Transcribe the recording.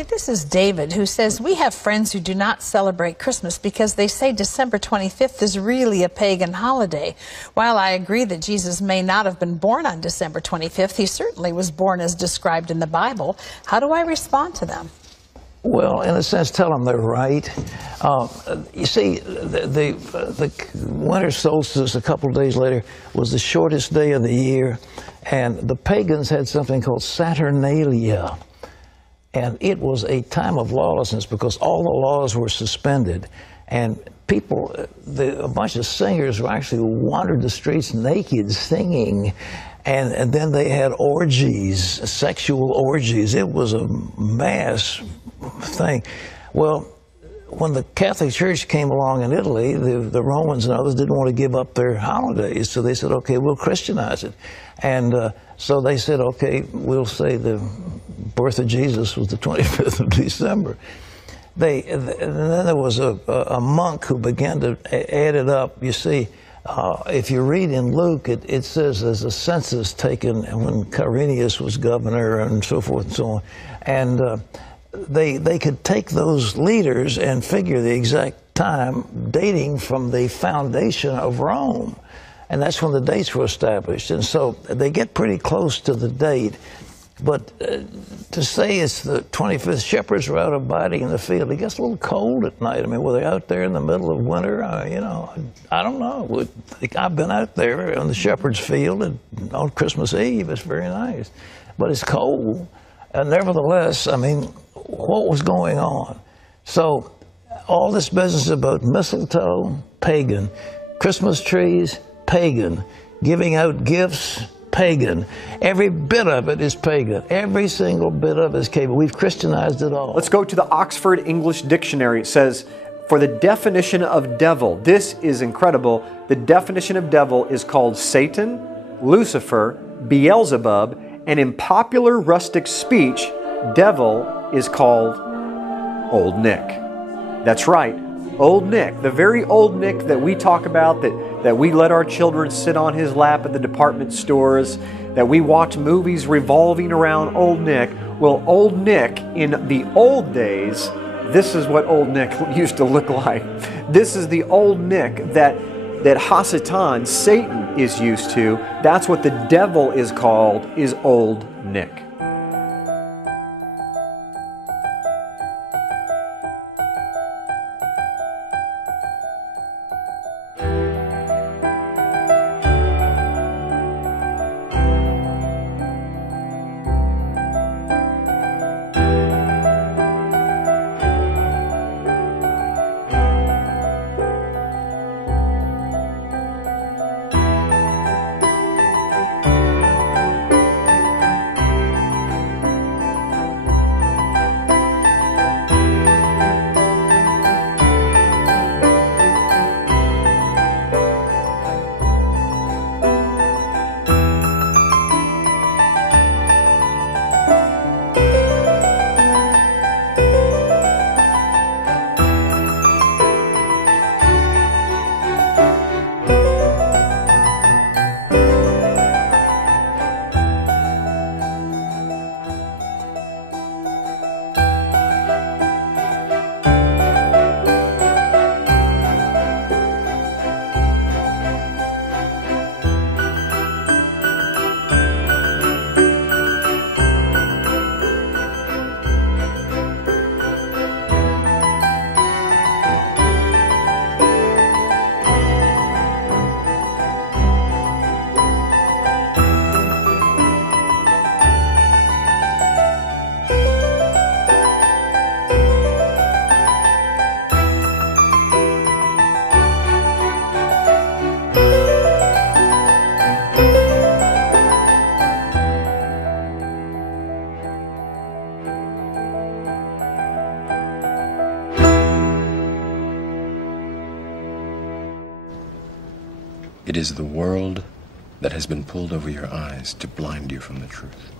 Okay, this is David, who says, we have friends who do not celebrate Christmas because they say December 25th is really a pagan holiday. While I agree that Jesus may not have been born on December 25th, he certainly was born as described in the Bible. How do I respond to them? Well, in a sense, tell them they're right. You see, the winter solstice a couple of days later was the shortest day of the year, and the pagans had something called Saturnalia. And it was a time of lawlessness because all the laws were suspended. And people, a bunch of singers actually wandered the streets naked singing. And then they had orgies, sexual orgies. It was a mass thing. Well, when the Catholic Church came along in Italy, the Romans and others didn't want to give up their holidays, so they said, okay, we'll Christianize it. And so they said, okay, we'll say the birth of Jesus was the 25th of December. And then there was a monk who began to add it up. You see, if you read in Luke, it says there's a census taken when Quirinius was governor and so forth and so on. And they could take those leaders and figure the exact time dating from the foundation of Rome. And that's when the dates were established. And so they get pretty close to the date. But to say it's the 25th, shepherds were out abiding in the field. It gets a little cold at night. I mean, were they out there in the middle of winter? You know, I don't know. I've been out there on the shepherd's field on Christmas Eve. It's very nice. But it's cold. And nevertheless, I mean, what was going on? So all this business about mistletoe, pagan. Christmas trees, pagan. Giving out gifts, pagan. Every bit of it is pagan. Every single bit of it is pagan. We've Christianized it all. Let's go to the Oxford English Dictionary. It says, for the definition of devil, this is incredible. The definition of devil is called Satan, Lucifer, Beelzebub, and in popular rustic speech, devil is called Old Nick. That's right. Old Nick, the very Old Nick that we talk about, that we let our children sit on his lap at the department stores, that we watch movies revolving around Old Nick. Well, Old Nick, in the old days, this is what Old Nick used to look like. This is the Old Nick that Hasatan, Satan, is used to. That's what the devil is called, is Old Nick. It is the world that has been pulled over your eyes to blind you from the truth.